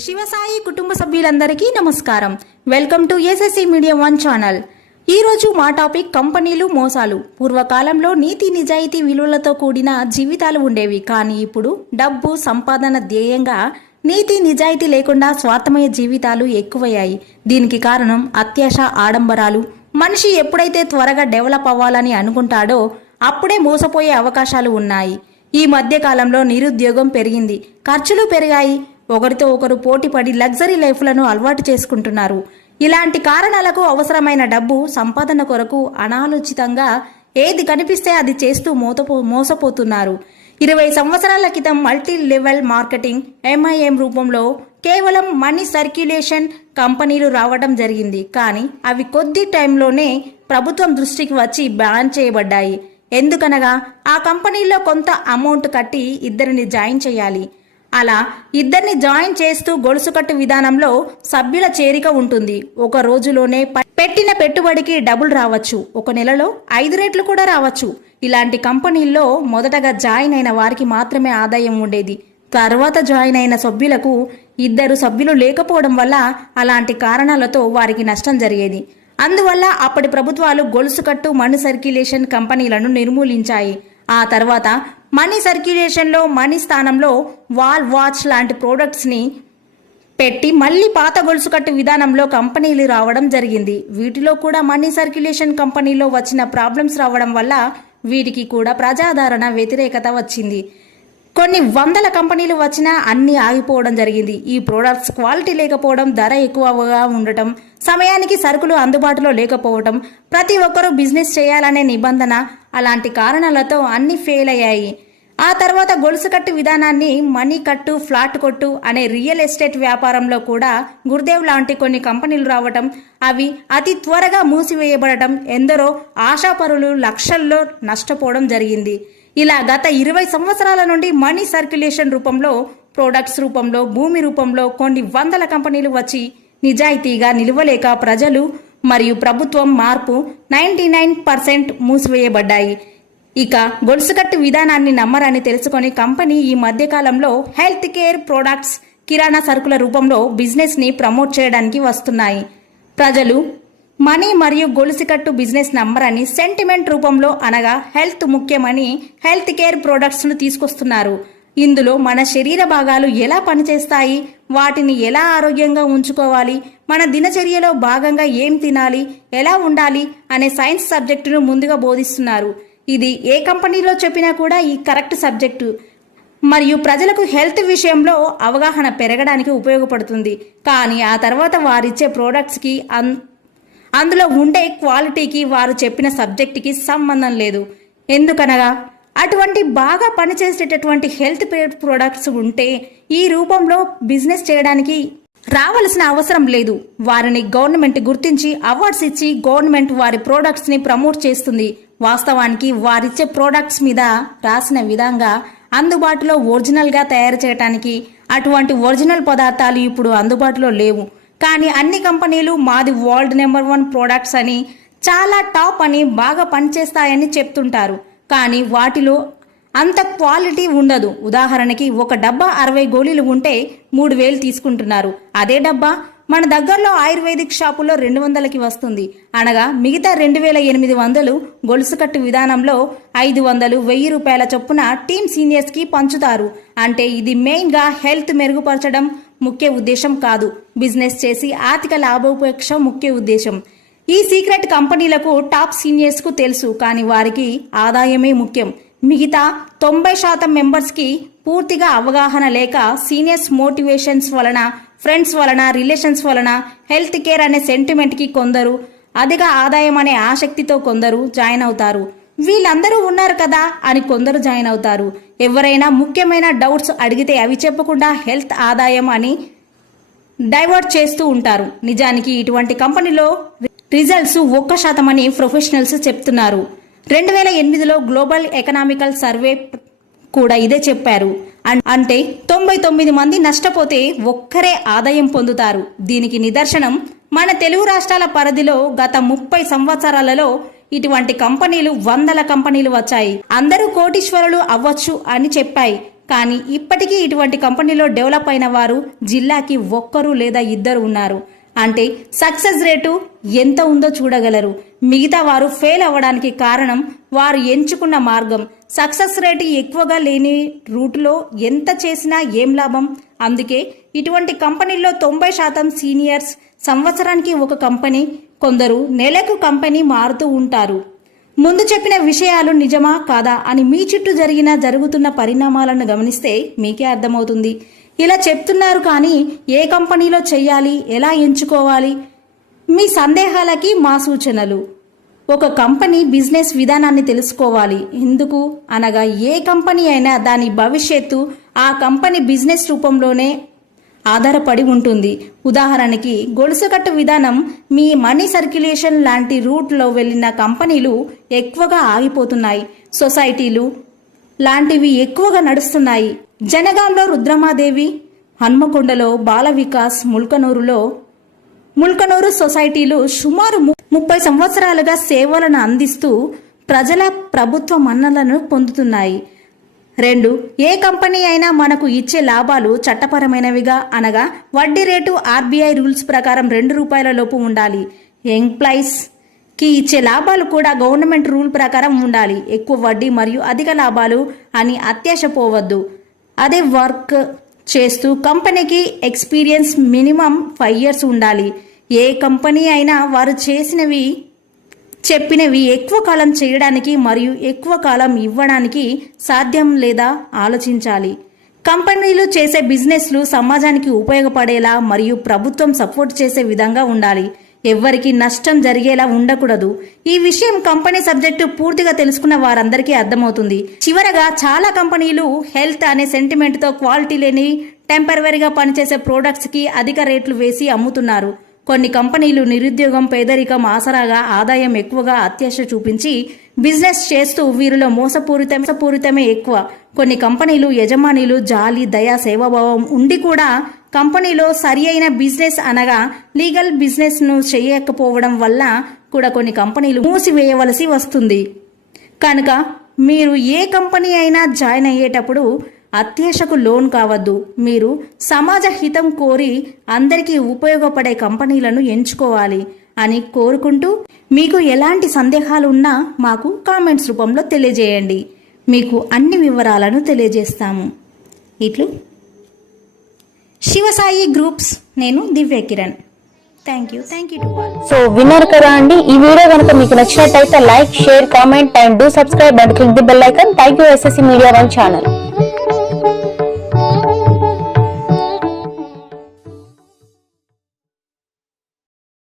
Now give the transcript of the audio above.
శివసాయి కుటుంబ సభ్యులందరికీ నమస్కారం. Welcome to SSC media one channel. ఈ రోజు మా టాపిక్ కంపెనీలు మోసాలు. పూర్వకాలంలో నీతి నిజాయితీ విలువలతో కూడిన జీవితాలు ఉండేవి. కానీ ఇప్పుడు డబ్బు సంపాదన ధ్యేయంగా నీతి నిజాయితీ లేకుండా స్వార్థమయ జీవితాలు ఎక్కువయ్యాయి. దీనికి కారణం అత్యాశ ఆడంబరాలు. మనిషి ఎప్పుడైతే త్వరగా డెవలప్ అవ్వాలని అనుకుంటాడో అప్పుడే మోసపోయే అవకాశాలు ఉన్నాయి. ఈ మధ్య కాలంలో నిరుద్యోగం పెరిగింది. ఖర్చులు పెరిగాయి. ఒకరితో ఒకరు పోటీపడి లగ్జరీ లైఫ్లను అలవాటు చేసుకుంటున్నారు. ఇలాంటి కారణాలకు అవసరమైన డబ్బు సంపాదన కొరకు అనాలోచితంగా ఏది కనిపిస్తే అది చేస్తూ మోతపో మోసపోతున్నారు. ఇరవై సంవత్సరాల క్రితం మల్టీ లెవెల్ మార్కెటింగ్ ఎంఐఎం రూపంలో కేవలం మనీ సర్క్యులేషన్ కంపెనీలు రావడం జరిగింది. కానీ అవి కొద్ది టైంలోనే ప్రభుత్వం దృష్టికి వచ్చి బ్యాన్ చేయబడ్డాయి. ఎందుకనగా ఆ కంపెనీలో కొంత అమౌంట్ కట్టి ఇద్దరిని జాయిన్ చేయాలి. అలా ఇద్దరిని జాయిన్ చేస్తూ గొలుసుకట్టు విధానంలో సభ్యుల చేరిక ఉంటుంది. ఒక రోజులోనే పెట్టిన పెట్టుబడికి డబుల్ రావచ్చు. ఒక నెలలో ఐదు రెట్లు కూడా రావచ్చు. ఇలాంటి కంపెనీల్లో మొదటగా జాయిన్ అయిన వారికి మాత్రమే ఆదాయం ఉండేది. తర్వాత జాయిన్ అయిన సభ్యులకు ఇద్దరు సభ్యులు లేకపోవడం వల్ల అలాంటి కారణాలతో వారికి నష్టం జరిగేది. అందువల్ల అప్పటి ప్రభుత్వాలు గొలుసుకట్టు మనీ సర్క్యులేషన్ కంపెనీలను నిర్మూలించాయి. ఆ తర్వాత మనీ సర్క్యులేషన్లో మనీ స్థానంలో వాల్ వాచ్ లాంటి ప్రోడక్ట్స్ని పెట్టి మళ్ళీ పాత గొలుసుకట్టు విధానంలో కంపెనీలు రావడం జరిగింది. వీటిలో కూడా మనీ సర్క్యులేషన్ కంపెనీలో వచ్చిన ప్రాబ్లమ్స్ రావడం వల్ల వీటికి కూడా ప్రజాదరణ వ్యతిరేకత వచ్చింది. కొన్ని వందల కంపెనీలు వచ్చినా అన్నీ ఆగిపోవడం జరిగింది. ఈ ప్రోడక్ట్స్ క్వాలిటీ లేకపోవడం ధర ఎక్కువగా ఉండటం సమయానికి సరుకులు అందుబాటులో లేకపోవడం ప్రతి ఒక్కరూ బిజినెస్ చేయాలనే నిబంధన అలాంటి కారణాలతో అన్ని ఫెయిల్ అయ్యాయి. ఆ తర్వాత గొలుసు కట్టు విధానాన్ని మనీ కట్టు ఫ్లాట్ కొట్టు అనే రియల్ ఎస్టేట్ వ్యాపారంలో కూడా గుర్దేవ్ లాంటి కొన్ని కంపెనీలు రావటం అవి అతి త్వరగా మూసివేయబడటం ఎందరో ఆశాపరులు లక్షల్లో నష్టపోవడం జరిగింది. ఇలా గత ఇరవై సంవత్సరాల నుండి మనీ సర్క్యులేషన్ రూపంలో ప్రోడక్ట్స్ రూపంలో భూమి రూపంలో కొన్ని వందల కంపెనీలు వచ్చి నిజాయితీగా నిలవలేక ప్రజలు మరియు ప్రభుత్వం మార్పు నైంటీ నైన్ పర్సెంట్ మూసివేయబడ్డాయి. ఇక గొలుసుకట్టు విధానాన్ని నమ్మరని తెలుసుకొని కంపెనీ ఈ మధ్యకాలంలో హెల్త్ కేర్ ప్రోడక్ట్స్ కిరాణా సరుకుల రూపంలో బిజినెస్ని ప్రమోట్ చేయడానికి వస్తున్నాయి. ప్రజలు మనీ మరియు గొలుసుకట్టు బిజినెస్ నంబరని సెంటిమెంట్ రూపంలో అనగా హెల్త్ ముఖ్యమని హెల్త్ కేర్ ప్రొడక్ట్స్ను తీసుకొస్తున్నారు. ఇందులో మన శరీర భాగాలు ఎలా పనిచేస్తాయి? వాటిని ఎలా ఆరోగ్యంగా ఉంచుకోవాలి? మన దినచర్యలో భాగంగా ఏం తినాలి ఎలా ఉండాలి అనే సైన్స్ సబ్జెక్టును ముందుగా బోధిస్తున్నారు. ఇది ఏ కంపెనీలో చెప్పినా కూడా ఈ కరెక్ట్ సబ్జెక్టు. మరియు ప్రజలకు హెల్త్ విషయంలో అవగాహన పెరగడానికి ఉపయోగపడుతుంది. కానీ ఆ తర్వాత వారిచ్చే ప్రోడక్ట్స్కి అన్ అందులో ఉండే క్వాలిటీకి వారు చెప్పిన సబ్జెక్టుకి సంబంధం లేదు. ఎందుకనగా అటువంటి బాగా పనిచేసేటటువంటి హెల్త్ ప్రోడక్ట్స్ ప్రొడక్ట్స్ ఉంటే ఈ రూపంలో బిజినెస్ చేయడానికి రావలసిన అవసరం లేదు. వారిని గవర్నమెంట్ గుర్తించి అవార్డ్స్ ఇచ్చి గవర్నమెంట్ వారి ప్రోడక్ట్స్ని ప్రమోట్ చేస్తుంది. వాస్తవానికి వారిచ్చే ప్రోడక్ట్స్ మీద రాసిన విధంగా అందుబాటులో ఒరిజినల్గా తయారు చేయడానికి అటువంటి ఒరిజినల్ పదార్థాలు ఇప్పుడు అందుబాటులో లేవు. కానీ అన్ని కంపెనీలు మాది వరల్డ్ నెంబర్ వన్ ప్రోడక్ట్స్ అని చాలా టాప్ అని బాగా పనిచేస్తాయని చెప్తుంటారు. కానీ వాటిలో అంత క్వాలిటీ ఉండదు. ఉదాహరణకి ఒక డబ్బా అరవై గోళీలు ఉంటే మూడు వేలు తీసుకుంటున్నారు. అదే డబ్బా మన దగ్గరలో ఆయుర్వేదిక్ షాపులో రెండు వందలకి వస్తుంది. అనగా మిగతా రెండు వేల ఎనిమిది వందలు గొలుసుకట్టు విధానంలో ఐదు వందలు వెయ్యి రూపాయల చొప్పున టీమ్ సీనియర్స్కి పంచుతారు. అంటే ఇది మెయిన్గా హెల్త్ మెరుగుపరచడం ముఖ్య ఉద్దేశం కాదు. బిజినెస్ చేసి ఆర్థిక లాభోపేక్ష ముఖ్య ఉద్దేశం. ఈ సీక్రెట్ కంపెనీలకు టాప్ సీనియర్స్కు తెలుసు. కానీ వారికి ఆదాయమే ముఖ్యం. మిగతా తొంభై శాతం మెంబర్స్కి పూర్తిగా అవగాహన లేక సీనియర్స్ మోటివేషన్స్ వలన ఫ్రెండ్స్ వలన రిలేషన్స్ వలన హెల్త్ కేర్ అనే సెంటిమెంట్కి కొందరు అధిక ఆదాయం అనే ఆసక్తితో కొందరు జాయిన్ అవుతారు. వీళ్ళందరూ ఉన్నారు కదా అని కొందరు జాయిన్ అవుతారు. ఎవరైనా ముఖ్యమైన డౌట్స్ అడిగితే అవి చెప్పకుండా హెల్త్ ఆదాయం అని డైవర్ట్ చేస్తూ ఉంటారు. నిజానికి ఇటువంటి కంపెనీలో రిజల్ట్స్ ఒక్క శాతం అని ప్రొఫెషనల్స్ చెప్తున్నారు. రెండు వేల ఎనిమిదిలో గ్లోబల్ ఎకనామికల్ సర్వే కూడా ఇదే చెప్పారు. అంటే తొంభై తొమ్మిది మంది నష్టపోతే ఒక్కరే ఆదాయం పొందుతారు. దీనికి నిదర్శనం మన తెలుగు రాష్ట్రాల పరిధిలో గత ముప్పై సంవత్సరాలలో ఇటువంటి కంపెనీలు వందల కంపెనీలు వచ్చాయి. అందరూ కోటీశ్వరులు అవ్వచ్చు అని చెప్పాయి. కానీ ఇప్పటికీ ఇటువంటి కంపెనీలో డెవలప్ అయిన వారు జిల్లాకి ఒక్కరు లేదా ఇద్దరు ఉన్నారు. అంటే సక్సెస్ రేటు ఎంత ఉందో చూడగలరు. మిగతా వారు ఫెయిల్ అవ్వడానికి కారణం వారు ఎంచుకున్న మార్గం. సక్సెస్ రేటు ఎక్కువగా లేని రూట్లో ఎంత చేసినా ఏం లాభం? అందుకే ఇటువంటి కంపెనీల్లో తొంభై శాతం సీనియర్స్ సంవత్సరానికి ఒక కంపెనీ కొందరు నెలకు కంపెనీ మారుతూ ఉంటారు. ముందు చెప్పిన విషయాలు నిజమా కాదా అని మీ చుట్టూ జరిగిన జరుగుతున్న పరిణామాలను గమనిస్తే మీకే అర్థమవుతుంది. ఇలా చెప్తున్నారు కానీ ఏ కంపెనీలో చేయాలి ఎలా ఎంచుకోవాలి? మీ సందేహాలకి మా సూచనలు. ఒక కంపెనీ బిజినెస్ విధానాన్ని తెలుసుకోవాలి. ఎందుకు? అనగా ఏ కంపెనీ అయినా దాని భవిష్యత్తు ఆ కంపెనీ బిజినెస్ రూపంలోనే ఆధారపడి ఉంటుంది. ఉదాహరణకి గొలుసుకట్టు విధానం మీ మనీ సర్క్యులేషన్ లాంటి రూట్లో వెళ్ళిన కంపెనీలు ఎక్కువగా ఆగిపోతున్నాయి. సొసైటీలు లాంటివి ఎక్కువగా నడుస్తున్నాయి. జనగాంలో రుద్రమాదేవి హన్మకొండలో బాల వికాస్ ముల్కనూరులో ముల్కనూరు సొసైటీలు సుమారు ము- ముప్పై సంవత్సరాలుగా సేవలను అందిస్తూ ప్రజల ప్రభుత్వ మన్నలను పొందుతున్నాయి. రెండు ఏ కంపెనీ అయినా మనకు ఇచ్చే లాభాలు చట్టపరమైనవిగా అనగా వడ్డీ రేటు ఆర్బీఐ రూల్స్ ప్రకారం రెండు రూపాయల లోపు ఉండాలి. ఎంప్లాయీస్ కి ఇచ్చే లాభాలు కూడా గవర్నమెంట్ రూల్ ప్రకారం ఉండాలి. ఎక్కువ వడ్డీ మరియు అధిక లాభాలు అని అత్యాశ పోవద్దు. అదే వర్క్ చేస్తూ కంపెనీకి ఎక్స్పీరియన్స్ మినిమం ఫైవ్ ఇయర్స్ ఉండాలి. ఏ కంపెనీ అయినా వారు చేసినవి చెప్పినవి ఎక్కువ కాలం చేయడానికి మరియు ఎక్కువ కాలం ఇవ్వడానికి సాధ్యం లేదా ఆలోచించాలి. కంపెనీలు చేసే బిజినెస్లు సమాజానికి ఉపయోగపడేలా మరియు ప్రభుత్వం సపోర్ట్ చేసే విధంగా ఉండాలి. ఎవ్వరికి నష్టం జరిగేలా ఉండకూడదు. ఈ విషయం కంపెనీ సబ్జెక్టు పూర్తిగా తెలుసుకున్న వారందరికీ అర్థమవుతుంది. చివరగా చాలా కంపెనీలు హెల్త్ అనే సెంటిమెంట్తో క్వాలిటీ లేని టెంపరవరీగా పనిచేసే ప్రోడక్ట్స్కి అధిక రేట్లు వేసి అమ్ముతున్నారు. కొన్ని కంపెనీలు నిరుద్యోగం పేదరికం ఆసరాగా ఆదాయం ఎక్కువగా అత్యాశ చూపించి బిజినెస్ చేస్తూ వీరిలో మోసపూరిత మోసపూరితమే ఎక్కువ. కొన్ని కంపెనీలు యజమానులు జాలి దయా సేవాభావం ఉండి కూడా కంపెనీలో సరి అయిన బిజినెస్ అనగా లీగల్ బిజినెస్ను చేయకపోవడం వల్ల కూడా కొన్ని కంపెనీలు మూసివేయవలసి వస్తుంది. కనుక మీరు ఏ కంపెనీ అయినా జాయిన్ అయ్యేటప్పుడు అత్యాశకు లోన్ కావద్దు. మీరు సమాజ హితం కోరి అందరికీ ఉపయోగపడే కంపెనీలను ఎంచుకోవాలి అని కోరుకుంటూ మీకు ఎలాంటి సందేహాలు ఉన్నా మాకు కామెంట్స్ రూపంలో తెలియజేయండి. మీకు అన్ని వివరాలను తెలియజేస్తాము. ఇట్లు శివసాయి గ్రూప్స్. నేను Divya Kiran. Thank you thank you to all so విన్నారు కదా అండి ఈ వీడియో కనుక మీకు నచ్చినట్టయితే like share comment and do subscribe and click the bell icon. Thank you SSC media one channel